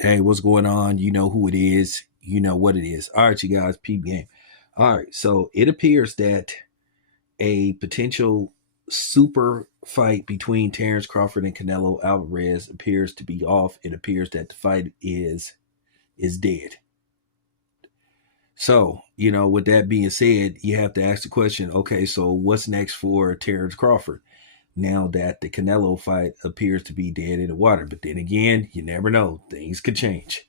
Hey, what's going on? You know who it is. You know what it is. All right, you guys, peep game. All right, so it appears that a potential super fight between Terrence Crawford and Canelo Alvarez appears to be off. It appears that the fight is dead. So, with that being said, you have to ask the question, okay, so what's next for Terrence Crawford? Now that the Canelo fight appears to be dead in the water. But then again, you never know. Things could change.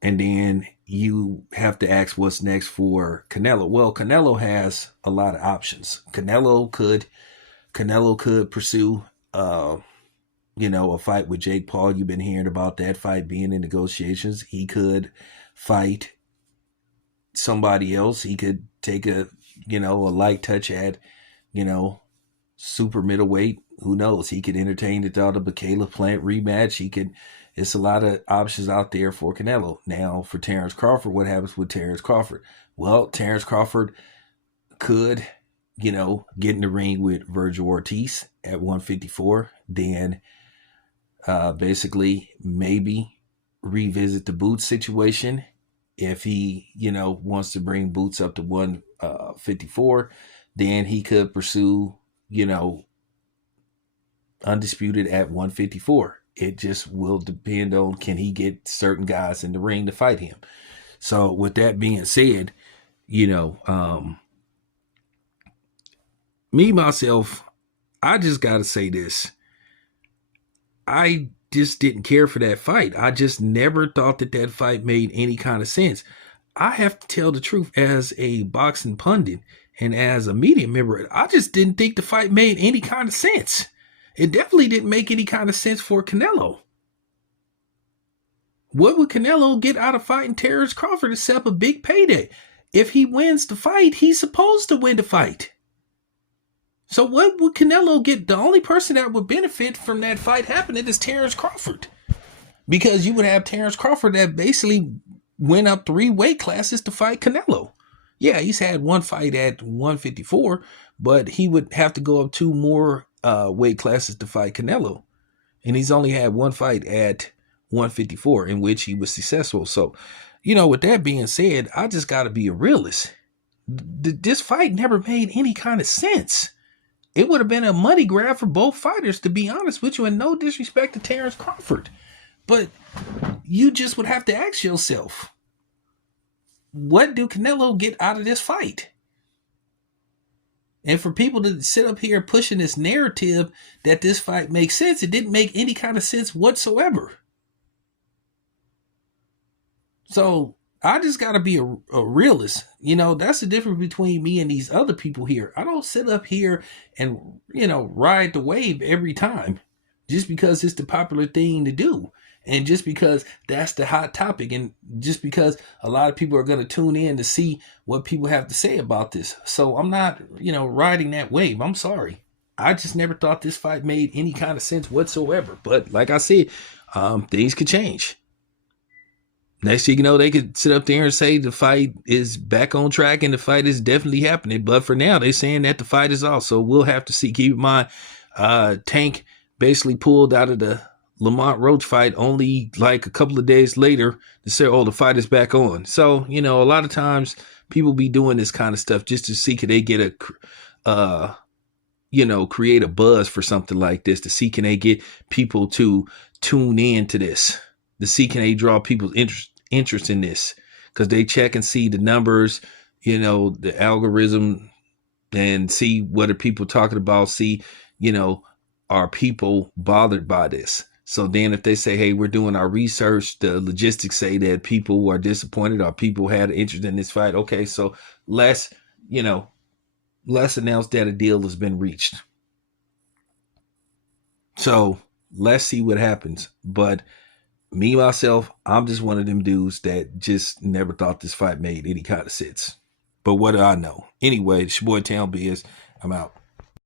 And then you have to ask what's next for Canelo. Well, Canelo has a lot of options. Canelo could pursue a fight with Jake Paul. You've been hearing about that fight being in negotiations. He could fight somebody else. He could take a light touch at, you know, super middleweight. Who knows? He could entertain the thought of a Caleb Plant rematch. It's a lot of options out there for Canelo. Now, for Terrence Crawford, what happens with Terrence Crawford? Well, Terrence Crawford could, get in the ring with Virgil Ortiz at 154. Then basically maybe revisit the Boots situation if he, wants to bring Boots up to 154. Then he could pursue, undisputed at 154. It just will depend on, can he get certain guys in the ring to fight him. So with that being said, me myself, I just gotta say this. I just didn't care for that fight. I just never thought that fight made any kind of sense. I have to tell the truth, as a boxing pundit and as a media member, I just didn't think the fight made any kind of sense. It definitely didn't make any kind of sense for Canelo. What would Canelo get out of fighting Terrence Crawford except a big payday? If he wins the fight, he's supposed to win the fight. So what would Canelo get? The only person that would benefit from that fight happening is Terrence Crawford. Because you would have Terrence Crawford that basically went up 3 weight classes to fight Canelo. Yeah, he's had one fight at 154, but he would have to go up 2 more weight classes to fight Canelo. And he's only had one fight at 154 in which he was successful. So, with that being said, I just got to be a realist. This fight never made any kind of sense. It would have been a money grab for both fighters, to be honest with you, and no disrespect to Terrence Crawford. But you just would have to ask yourself, what do Canelo get out of this fight? And for people to sit up here pushing this narrative that this fight makes sense, it didn't make any kind of sense whatsoever. So I just got to be a realist. That's the difference between me and these other people here. I don't sit up here and, ride the wave every time just because it's the popular thing to do. And just because that's the hot topic, and just because a lot of people are going to tune in to see what people have to say about this. So I'm not, riding that wave. I'm sorry. I just never thought this fight made any kind of sense whatsoever. But like I said, things could change. Next thing you know, they could sit up there and say the fight is back on track and the fight is definitely happening. But for now, they're saying that the fight is off. So we'll have to see. Keep in mind, Tank basically pulled out of the Lamont Roach fight only like a couple of days later to say, oh, the fight is back on. So, a lot of times people be doing this kind of stuff just to see, could they get create a buzz for something like this, to see, can they get people to tune in to this, to see, can they draw people's interest in this, because they check and see the numbers, the algorithm, and see what are people talking about, see, are people bothered by this? So then if they say, hey, we're doing our research, the logistics say that people are disappointed or people had an interest in this fight. Okay, so let's announce that a deal has been reached. So let's see what happens. But me, myself, I'm just one of them dudes that just never thought this fight made any kind of sense. But what do I know? Anyway, it's your boy Town Biz. I'm out.